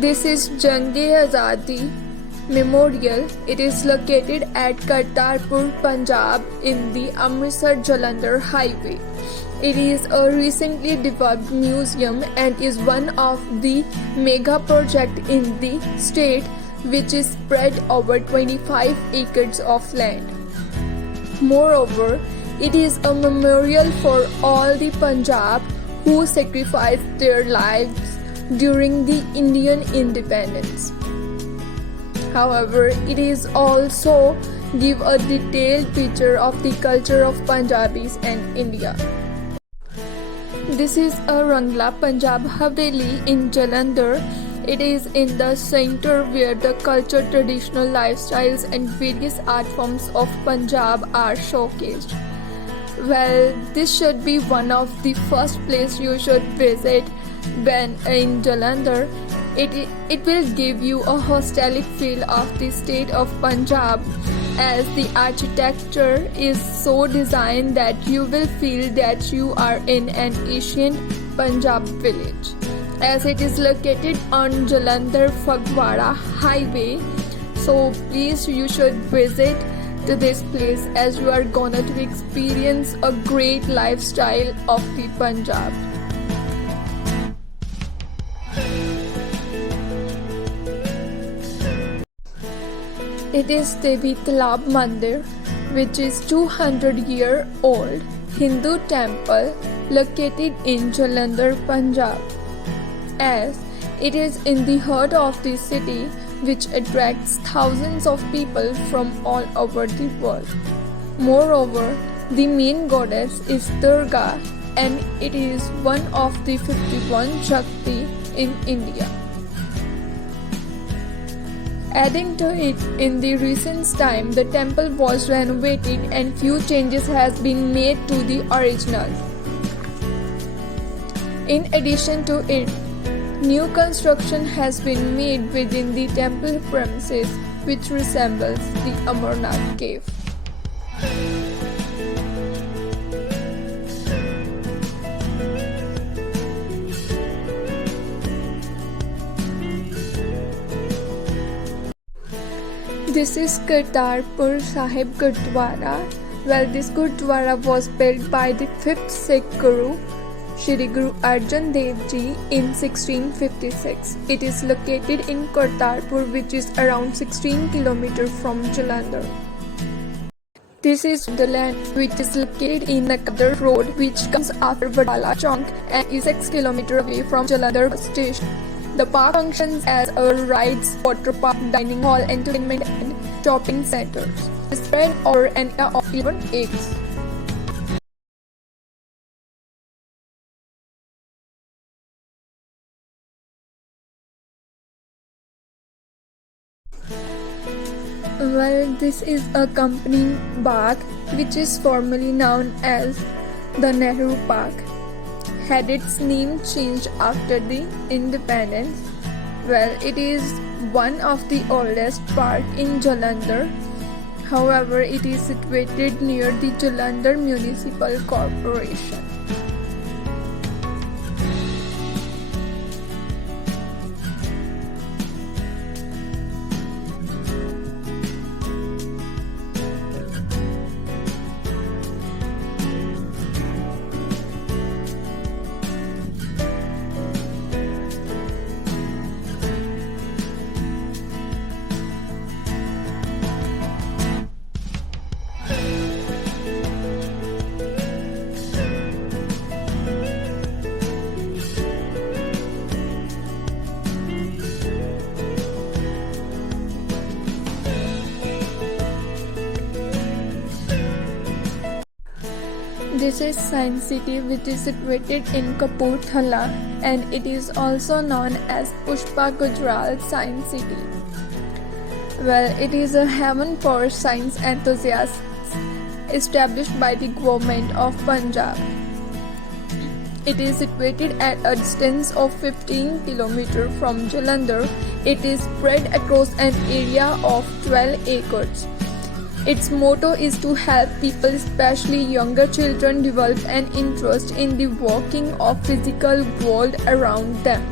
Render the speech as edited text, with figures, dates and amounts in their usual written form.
This is Jang-e-Azadi Memorial. It is located at Kartarpur, Punjab in the Amritsar-Jalandhar highway. It is a recently developed museum and is one of the mega projects in the state, which is spread over 25 acres of land. Moreover, it is a memorial for all the Punjab who sacrificed their lives during the Indian independence. However, it is also give a detailed picture of the culture of Punjabis and India. This is a Rangla Punjab Haveli in Jalandhar. It is in the center where the culture, traditional lifestyles and various art forms of Punjab are showcased. Well, this should be one of the first place you should visit when in Jalandhar. It will give you a holistic feel of the state of Punjab, as the architecture is so designed that you will feel that you are in an ancient Punjab village, as it is located on Jalandhar Phagwara highway. So please, you should visit to this place, as you are gonna to experience a great lifestyle of the Punjab. It is Devi Talab Mandir, which is 200-year-old Hindu temple located in Jalandhar, Punjab, as it is in the heart of the city, which attracts thousands of people from all over the world. Moreover, the main goddess is Durga, and it is one of the 51 Shakti in India. Adding to it, in the recent time, the temple was renovated and few changes has been made to the original. In addition to it, new construction has been made within the temple premises, which resembles the Amarnath cave. This is Kartarpur Sahib Gurdwara. Well, this Gurdwara was built by the 5th Sikh Guru, Shri Guru Arjan Dev Ji, in 1656. It is located in Kartarpur, which is around 16 km from Jalandhar. This is the land which is located in the Kadar Road, which comes after Vadala Chowk and is 6 km away from Jalandhar station. The park functions as a rides, water park, dining hall, entertainment and shopping centers. It's spread over an area of 11 acres. Well, this is a company park, which is formerly known as the Nehru Park. Had its name changed after the independence. Well, it is one of the oldest park in Jalandhar. However, it is situated near the Jalandhar Municipal Corporation. This is Science City, which is situated in Kapurthala, and it is also known as Pushpa Gujral Science City. Well, it is a haven for science enthusiasts established by the government of Punjab. It is situated at a distance of 15 km from Jalandhar. It is spread across an area of 12 acres. Its motto is to help people, especially younger children, develop an interest in the working of physical world around them.